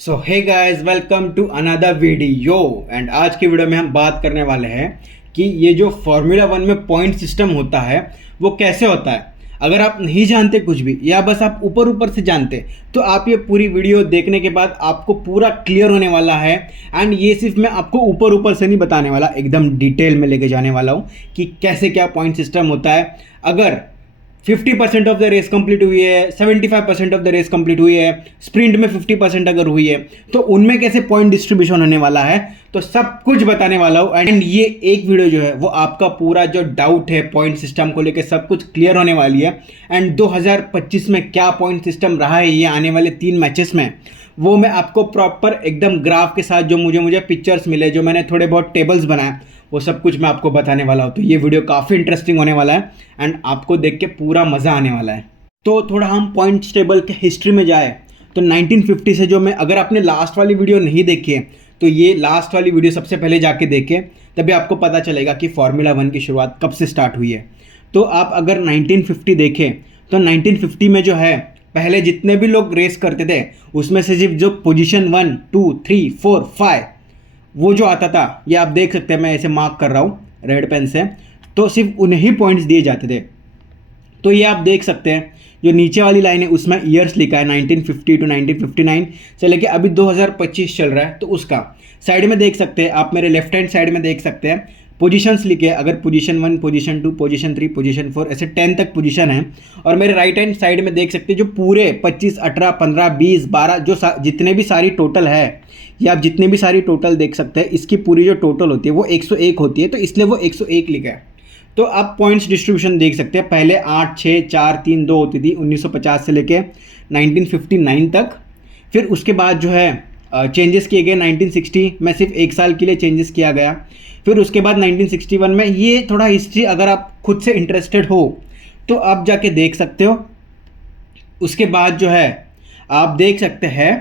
So hey guys, welcome to another video. एंड आज की वीडियो में हम बात करने वाले हैं कि ये जो फार्मूला वन में पॉइंट सिस्टम होता है वो कैसे होता है। अगर आप नहीं जानते कुछ भी या बस आप ऊपर ऊपर से जानते तो आप ये पूरी वीडियो देखने के बाद आपको पूरा क्लियर होने वाला है। एंड ये सिर्फ मैं आपको ऊपर ऊपर से नहीं बताने वाला, एकदम डिटेल में लेके जाने वाला हूँ कि कैसे क्या पॉइंट सिस्टम होता है। अगर 50% ऑफ द रेस कंप्लीट हुई है, 75% ऑफ द रेस कंप्लीट हुई है, स्प्रिंट में 50% अगर हुई है तो उनमें कैसे पॉइंट डिस्ट्रीब्यूशन होने वाला है, तो सब कुछ बताने वाला हूँ। एंड ये एक वीडियो जो है वो आपका पूरा जो डाउट है पॉइंट सिस्टम को लेकर सब कुछ क्लियर होने वाली है। एंड 2025 में क्या पॉइंट सिस्टम रहा है ये आने वाले 3 मैचेस में, वो मैं आपको प्रॉपर एकदम ग्राफ के साथ जो मुझे पिक्चर्स मिले, जो मैंने थोड़े बहुत टेबल्स बनाए, वो सब कुछ मैं आपको बताने वाला हूँ। तो ये वीडियो काफ़ी इंटरेस्टिंग होने वाला है एंड आपको देख के पूरा मज़ा आने वाला है। तो थोड़ा हम पॉइंट्स टेबल के हिस्ट्री में जाए तो 1950 से जो मैं, अगर आपने लास्ट वाली वीडियो नहीं देखी है तो ये लास्ट वाली वीडियो सबसे पहले जाके देखें, तभी आपको पता चलेगा कि फार्मूला वन की शुरुआत कब से स्टार्ट हुई है। तो आप अगर 1950 देखें तो 1950 में जो है पहले जितने भी लोग रेस करते थे उसमें से सिर्फ जो पोजीशन 1, 2, 3, 4, 5 वो जो आता था, ये आप देख सकते हैं, मैं ऐसे मार्क कर रहा हूँ रेड पेन से, तो सिर्फ उन्हें ही पॉइंट्स दिए जाते थे। तो ये आप देख सकते हैं जो नीचे वाली लाइन है उसमें ईयर्स लिखा है 1950 टू 1959 से लेके अभी 2025 चल रहा है। तो उसका साइड में देख सकते हैं आप, मेरे लेफ्ट हैंड साइड में देख सकते हैं पोजीशंस लिखे, अगर पोजीशन 1, पोजीशन 2, पोजीशन 3, पोजीशन 4 ऐसे 10 तक पोजीशन है। और मेरे राइट हैंड साइड में देख सकते हैं जो पूरे 25, 18, 15, 20, 12 जो जितने भी सारी टोटल है, या आप जितने भी सारी टोटल देख सकते हैं, इसकी पूरी जो टोटल होती है वो 101 होती है, तो इसलिए वो 101 लिखा है। तो आप पॉइंट्स डिस्ट्रीब्यूशन देख सकते हैं, पहले 8, 6, 4, 3, 2 होती थी 1950 से लेके 1959 तक। फिर उसके बाद जो है चेंजेस किए गए, 1960 में सिर्फ 1 साल के लिए चेंजेस किया गया। फिर उसके बाद 1961 में, ये थोड़ा हिस्ट्री अगर आप खुद से इंटरेस्टेड हो तो आप जाके देख सकते हो। उसके बाद जो है आप देख सकते हैं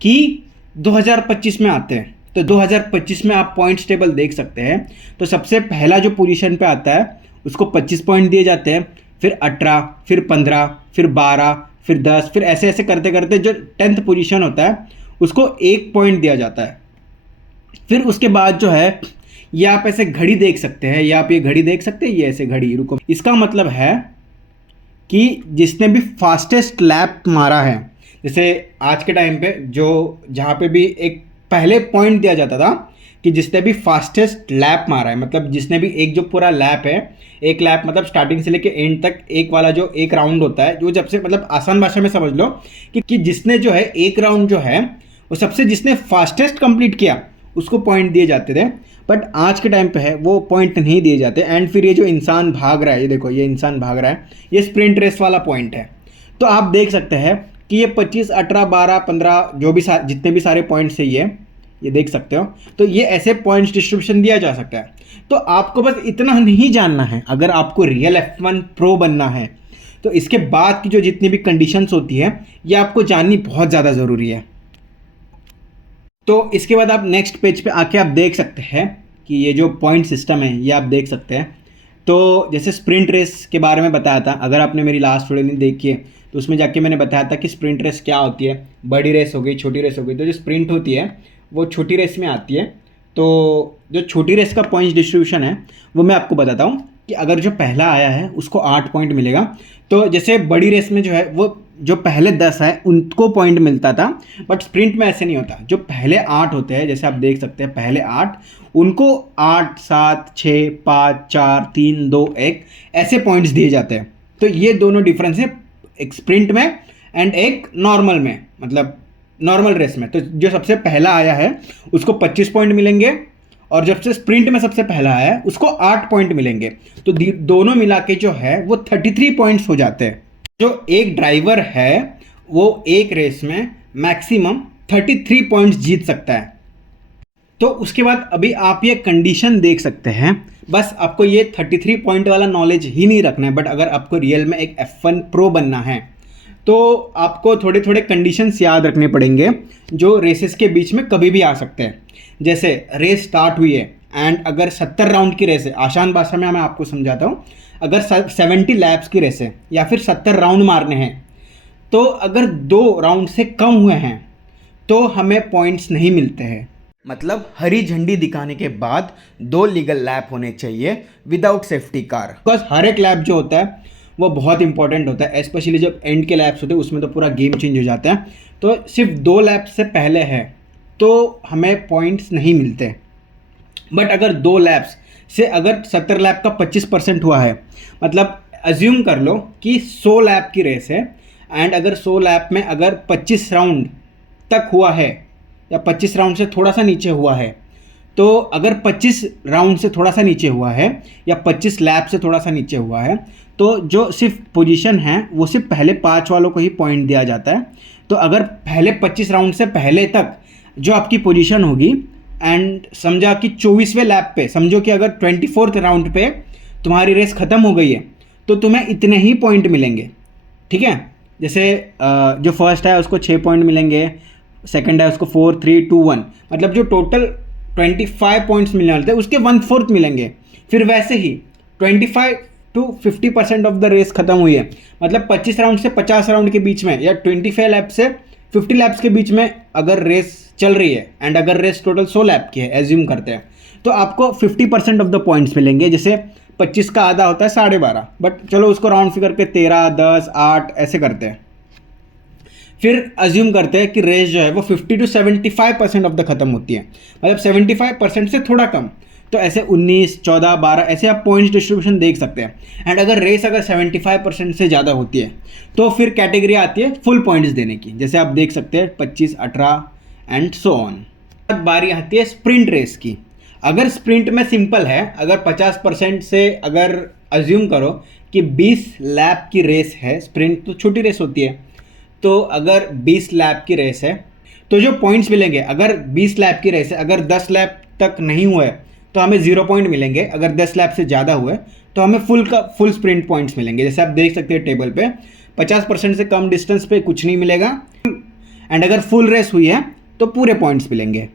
कि 2025 में आते हैं, तो 2025 में आप पॉइंट्स टेबल देख सकते हैं। तो सबसे पहला जो पोजीशन पे आता है उसको 25 पॉइंट दिए जाते हैं, फिर 18, फिर 15, फिर 12, फिर 10, फिर ऐसे ऐसे करते करते जो 10th पोजीशन होता है उसको 1 पॉइंट दिया जाता है। फिर उसके बाद जो है ये आप ऐसे घड़ी देख सकते हैं, या आप ये घड़ी देख सकते हैं, ये ऐसे घड़ी, रुको, इसका मतलब है कि जिसने भी फास्टेस्ट लैप मारा है, जैसे आज के टाइम पे जो जहाँ पे भी एक पहले पॉइंट दिया जाता था कि जिसने भी फास्टेस्ट लैप मारा है, मतलब जिसने भी एक जो पूरा लैप है, एक लैप मतलब स्टार्टिंग से लेके एंड तक एक वाला जो एक राउंड होता है, जो जब से मतलब आसान भाषा में समझ लो कि जिसने जो है एक राउंड जो है वो सबसे जिसने फास्टेस्ट कंप्लीट किया उसको पॉइंट दिए जाते थे। बट आज के टाइम पे है वो पॉइंट नहीं दिए जाते। एंड फिर ये जो इंसान भाग रहा है, ये देखो, ये इंसान भाग रहा है, ये स्प्रिंट रेस वाला पॉइंट है। तो आप देख सकते हैं कि ये 25, 18, 12, 15 जो भी जितने भी सारे पॉइंट्स है ये देख सकते हो। तो ये ऐसे पॉइंट्स डिस्ट्रीब्यूशन दिया जा सकता है। तो आपको बस इतना नहीं जानना है, अगर आपको रियल F1 प्रो बनना है तो इसके बाद की जो जितनी भी कंडीशंस होती है ये आपको जाननी बहुत ज़्यादा ज़रूरी है। तो इसके बाद आप नेक्स्ट पेज पे आके आप देख सकते हैं कि ये जो पॉइंट सिस्टम है ये आप देख सकते हैं। तो जैसे स्प्रिंट रेस के बारे में बताया था, अगर आपने मेरी लास्ट वीडियो नहीं देखी है तो उसमें जाके मैंने बताया था कि स्प्रिंट रेस क्या होती है, बड़ी रेस हो गई, छोटी रेस हो गई। तो जो स्प्रिंट होती है वो छोटी रेस में आती है। तो जो छोटी रेस का पॉइंट डिस्ट्रीब्यूशन है वो मैं आपको बताता हूँ कि अगर जो पहला आया है उसको 8 पॉइंट मिलेगा। तो जैसे बड़ी रेस में जो है वो जो पहले 10 है उनको पॉइंट मिलता था, बट स्प्रिंट में ऐसे नहीं होता। जो पहले 8 होते हैं, जैसे आप देख सकते हैं पहले 8, उनको 8, 7, 6, 5, 4, 3, 2, 1 ऐसे पॉइंट्स दिए जाते हैं। तो ये दोनों डिफरेंस है, एक स्प्रिंट में एंड एक नॉर्मल में, मतलब नॉर्मल रेस में। तो जो सबसे पहला आया है उसको 25 पॉइंट मिलेंगे, और जब से स्प्रिंट में सबसे पहला आया है उसको 8 पॉइंट मिलेंगे। तो दोनों मिला के जो है वो 33 पॉइंट्स हो जाते हैं। जो एक ड्राइवर है वो एक रेस में मैक्सिमम 33 पॉइंट्स जीत सकता है। तो उसके बाद अभी आप ये कंडीशन देख सकते हैं, बस आपको ये 33 पॉइंट वाला नॉलेज ही नहीं रखना है, बट अगर आपको रियल में एक F1 प्रो बनना है तो आपको थोड़े थोड़े कंडीशंस याद रखने पड़ेंगे जो रेसेस के बीच में कभी भी आ सकते हैं। जैसे रेस स्टार्ट हुई है एंड अगर 70 राउंड की रेस है, आसान भाषा में मैं आपको समझाता हूँ, अगर 70 लैप्स की रेस है या फिर 70 राउंड मारने हैं, तो अगर 2 राउंड से कम हुए हैं तो हमें पॉइंट्स नहीं मिलते हैं। मतलब हरी झंडी दिखाने के बाद 2 लीगल लैप होने चाहिए विदाउट सेफ्टी कार। बिकॉज हर एक लैप जो होता है वो बहुत इंपॉर्टेंट होता है, स्पेशली जब एंड के लैप्स होते हैं उसमें तो पूरा गेम चेंज हो जाता है। तो सिर्फ 2 लैप से पहले है तो हमें पॉइंट्स नहीं मिलते। बट अगर 2 लैप्स से अगर 70 लैप का 25% हुआ है, मतलब अज्यूम कर लो कि 100 लैप की रेस है एंड अगर 100 लैप में अगर 25 राउंड तक हुआ है या 25 राउंड से थोड़ा सा नीचे हुआ है, तो अगर 25 राउंड से थोड़ा सा नीचे हुआ है या 25 लैप से थोड़ा सा नीचे हुआ है, तो जो सिर्फ पोजीशन है वो सिर्फ पहले 5 वालों को ही पॉइंट दिया जाता है। तो अगर पहले 25 राउंड से पहले तक जो आपकी पोजीशन होगी एंड समझा कि 24वें लैप पे, समझो कि अगर 24th राउंड पे तुम्हारी रेस ख़त्म हो गई है तो तुम्हें इतने ही पॉइंट मिलेंगे। ठीक है, जैसे जो फर्स्ट है उसको 6 पॉइंट मिलेंगे, सेकंड है उसको 4 3 2 1, मतलब जो टोटल 25 पॉइंट्स मिलने वाले थे उसके 1/4 मिलेंगे। फिर वैसे ही 25 to 50% ऑफ द रेस खत्म हुई है, मतलब 25 राउंड से 50 राउंड के बीच में या 25 लैप से 50 लैप्स के बीच में अगर रेस चल रही है एंड अगर रेस टोटल 100 लैप की है एज्यूम करते हैं, तो आपको 50% ऑफ द पॉइंट्स मिलेंगे। जैसे 25 का आधा होता है 12.5, बट चलो उसको राउंड फिगर के 13 10 8 ऐसे करते हैं। फिर अज्यूम करते हैं कि रेस जो है वो 50 to 75% ऑफ द खत्म होती है, मतलब 75% से थोड़ा कम। तो ऐसे 19 14 12 ऐसे आप पॉइंट्स डिस्ट्रीब्यूशन देख सकते हैं। एंड अगर रेस अगर 75% से ज़्यादा होती है तो फिर कैटेगरी आती है फुल पॉइंट्स देने की, जैसे आप देख सकते हैं 25 18 एंड सो ऑन। अब बारी आती है स्प्रिंट रेस की। अगर स्प्रिंट में सिंपल है, अगर 50% से अगर अज्यूम करो कि 20 लैप की रेस है, स्प्रिंट तो छोटी रेस होती है, तो अगर 20 लैप की रेस है तो जो पॉइंट्स मिलेंगे, अगर 20 लैप की रेस है, अगर 10 लैप तक नहीं हुए तो हमें 0 पॉइंट मिलेंगे, अगर 10 लैप से ज़्यादा हुए तो हमें फुल स्प्रिंट पॉइंट्स मिलेंगे। जैसे आप देख सकते हैं टेबल पे 50% से कम डिस्टेंस पे कुछ नहीं मिलेगा एंड अगर फुल रेस हुई है तो पूरे पॉइंट्स मिलेंगे।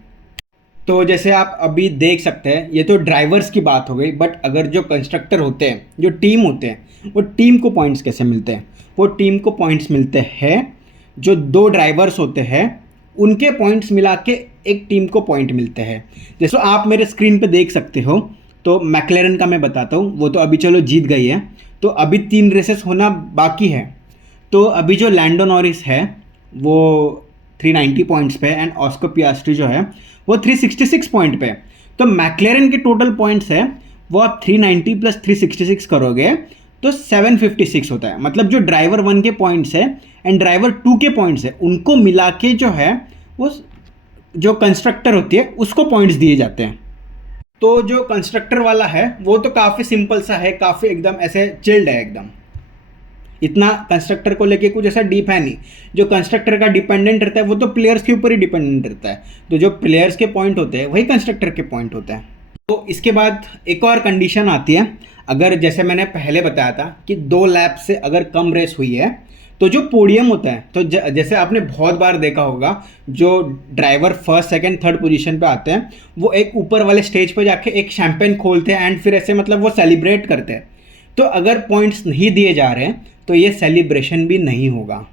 तो जैसे आप अभी देख सकते हैं ये तो ड्राइवर्स की बात हो गई, बट अगर जो कंस्ट्रक्टर होते हैं, जो टीम होते हैं, वो टीम को पॉइंट्स कैसे मिलते हैं? वो टीम को पॉइंट्स मिलते हैं जो 2 ड्राइवर्स होते हैं उनके पॉइंट्स मिला के एक टीम को पॉइंट मिलते हैं। जैसे आप मेरे स्क्रीन पे देख सकते हो, तो मैक्लेरन का मैं बताता हूँ, वो तो अभी चलो जीत गई है, तो अभी 3 रेसेस होना बाकी है। तो अभी जो लैंडो नॉरिस है वो 390 पॉइंट्स पे एंड ऑस्कर पियास्ट्री जो है वो 366 पॉइंट पे। तो मैक्लेरन के टोटल पॉइंट्स है वो आप 390 प्लस 366 करोगे तो 756 होता है। मतलब जो ड्राइवर 1 के पॉइंट्स है एंड ड्राइवर 2 के पॉइंट्स है उनको मिला के जो है वो जो कंस्ट्रक्टर होती है उसको पॉइंट्स दिए जाते हैं। तो जो कंस्ट्रक्टर वाला है वो तो काफ़ी सिंपल सा है, काफ़ी एकदम ऐसे चिल्ड है एकदम, इतना कंस्ट्रक्टर को लेके कुछ ऐसा डीप है नहीं। जो कंस्ट्रक्टर का डिपेंडेंट रहता है वो तो प्लेयर्स के ऊपर ही डिपेंडेंट रहता है, तो जो प्लेयर्स के पॉइंट होते हैं वही कंस्ट्रक्टर के पॉइंट होते हैं। तो इसके बाद एक और कंडीशन आती है, अगर जैसे मैंने पहले बताया था कि 2 लैप से अगर कम रेस हुई है तो जो पोडियम होता है, तो जैसे आपने बहुत बार देखा होगा जो driver first second third position पे आते हैं वो एक ऊपर वाले स्टेज पे जाके एक शैंपेन खोलते हैं एंड फिर ऐसे मतलब वो सेलिब्रेट करते हैं। तो अगर पॉइंट्स नहीं दिए जा रहे हैं तो ये सेलिब्रेशन भी नहीं होगा।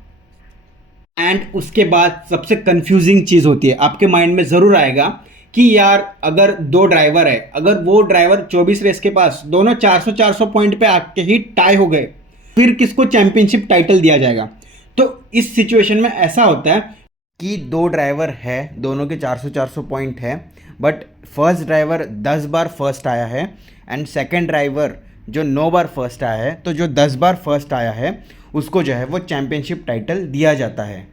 एंड उसके बाद सबसे कंफ्यूजिंग चीज़ होती है, आपके माइंड में ज़रूर आएगा कि यार अगर 2 ड्राइवर है, अगर वो ड्राइवर 24 रेस के पास दोनों 400 पॉइंट पे आके ही टाई हो गए, फिर किसको चैंपियनशिप टाइटल दिया जाएगा? तो इस सिचुएशन में ऐसा होता है कि 2 ड्राइवर है, दोनों के 400 पॉइंट है, but first driver 10 bar first आया है एंड सेकंड ड्राइवर जो 9 बार फर्स्ट आया है, तो जो 10 बार फर्स्ट आया है उसको जो है वो चैंपियनशिप टाइटल दिया जाता है।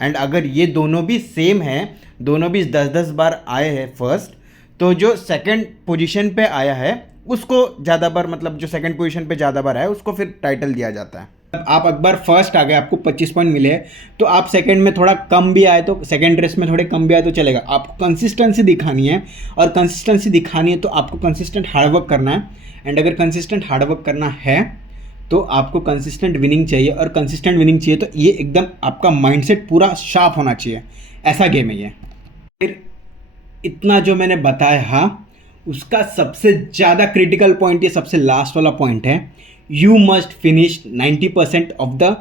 एंड अगर ये दोनों भी सेम हैं, दोनों भी 10-10 बार आए हैं फर्स्ट, तो जो सेकंड पोजीशन पे आया है उसको ज़्यादा बार, मतलब जो सेकंड पोजीशन पे ज़्यादा बार आया है उसको फिर टाइटल दिया जाता है। आप एक बार फर्स्ट आ गए, आपको 25 पॉइंट मिले, तो आप सेकंड में थोड़ा कम भी आए, तो सेकंड रेस में थोड़े कम भी आए तो चलेगा। आपको कंसिस्टेंसी दिखानी है, और कंसिस्टेंसी दिखानी है तो आपको कंसिस्टेंट हार्डवर्क करना है। एंड अगर कंसिस्टेंट हार्डवर्क करना है तो आपको कंसिस्टेंट विनिंग चाहिए, और कंसिस्टेंट विनिंग चाहिए तो ये एकदम आपका माइंडसेट पूरा शार्प होना चाहिए। ऐसा गेम है ये। फिर इतना जो मैंने बताया उसका सबसे ज़्यादा क्रिटिकल पॉइंट, ये सबसे लास्ट वाला पॉइंट है, you must finish 90% of the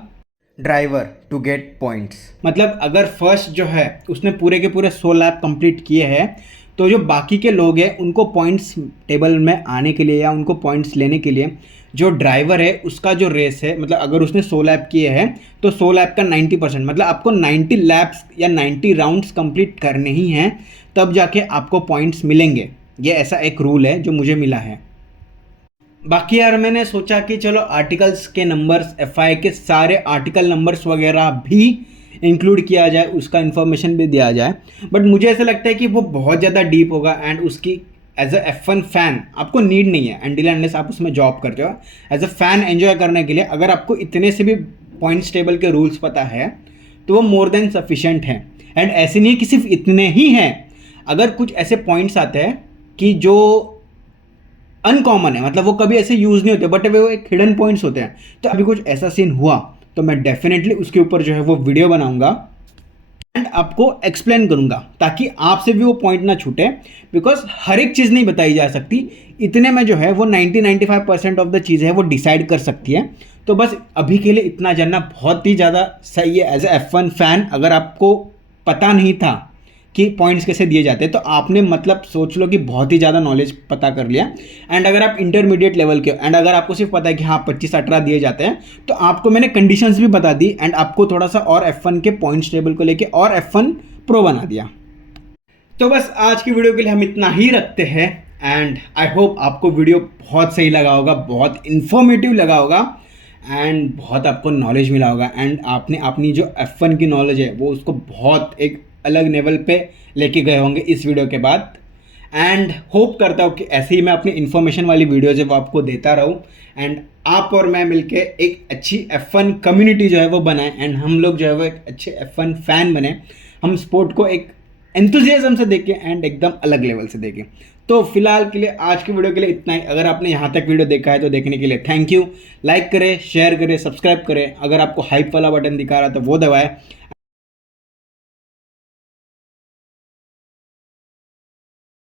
driver to get points. मतलब अगर फर्स्ट जो है उसने पूरे के पूरे 100 लैप कंप्लीट किए हैं, तो जो बाकी के लोग हैं उनको पॉइंट्स टेबल में आने के लिए या उनको पॉइंट्स लेने के लिए जो ड्राइवर है उसका जो रेस है, मतलब अगर उसने 100 लैप किए हैं तो 100 लैप का 90%, मतलब आपको 90 लैप्स या 90 राउंड्स कंप्लीट करने ही हैं, तब जाके आपको पॉइंट्स मिलेंगे। ये ऐसा एक रूल है जो मुझे मिला है। बाकी यार मैंने सोचा कि चलो आर्टिकल्स के नंबर्स, एफआई के सारे आर्टिकल नंबर्स वगैरह भी इंक्लूड किया जाए, उसका इन्फॉर्मेशन भी दिया जाए। बट मुझे ऐसा लगता है कि वो बहुत ज़्यादा डीप होगा एंड उसकी एज अ F1 फैन आपको नीड नहीं है, एंड अनलेस आप उसमें जॉब करते हो। एज अ फैन एंजॉय करने के लिए अगर आपको इतने से भी पॉइंट्स टेबल के रूल्स पता है तो वो मोर देन सफिशेंट है। एंड ऐसे नहीं कि सिर्फ इतने ही हैं, अगर कुछ ऐसे पॉइंट्स आते हैं कि जो अनकॉमन है, मतलब वो कभी ऐसे यूज़ नहीं होते बट वो एक हिडन पॉइंट्स होते हैं, तो अभी कुछ ऐसा सीन हुआ तो मैं डेफिनेटली उसके ऊपर जो है वो वीडियो बनाऊंगा एंड आपको एक्सप्लेन करूंगा, ताकि आपसे भी वो पॉइंट ना छूटे। बिकॉज हर एक चीज़ नहीं बताई जा सकती, इतने में जो है वो 90-95% ऑफ द चीज़ है वो डिसाइड कर सकती है। तो बस अभी के लिए इतना जानना बहुत ही ज़्यादा सही है। एज ए F1 फैन अगर आपको पता नहीं था कि पॉइंट्स कैसे दिए जाते हैं, तो आपने मतलब सोच लो कि बहुत ही ज़्यादा नॉलेज पता कर लिया। एंड अगर आप इंटरमीडिएट लेवल के एंड अगर आपको सिर्फ पता है कि हाँ 25-18 दिए जाते हैं, तो आपको मैंने कंडीशंस भी बता दी एंड आपको थोड़ा सा और F1 के पॉइंट्स टेबल को लेके और F1 प्रो बना दिया। तो बस आज की वीडियो के लिए हम इतना ही रखते हैं एंड आई होप आपको वीडियो बहुत सही लगा होगा, बहुत इन्फॉर्मेटिव लगा होगा एंड बहुत आपको नॉलेज मिला होगा। एंड आपने अपनी जो F1 की नॉलेज है वो उसको बहुत एक अलग लेवल पे लेके गए होंगे इस वीडियो के बाद। एंड होप करता हूँ कि ऐसे ही मैं अपनी इन्फॉर्मेशन वाली वीडियोज़ है वो आपको देता रहूँ एंड आप और मैं मिलके एक अच्छी F1 कम्युनिटी जो है वो बनाएं एंड हम लोग जो है वो एक अच्छे F1 फैन बने। हम स्पोर्ट को एक एंथुजियाज्म से देखें एंड एकदम अलग लेवल से देखें। तो फिलहाल के लिए आज की वीडियो के लिए इतना ही। अगर आपने यहाँ तक वीडियो देखा है तो देखने के लिए थैंक यू। लाइक करें, शेयर करें, सब्सक्राइब करें। अगर आपको हाइप वाला बटन दिखा रहा है तो वो दबाएं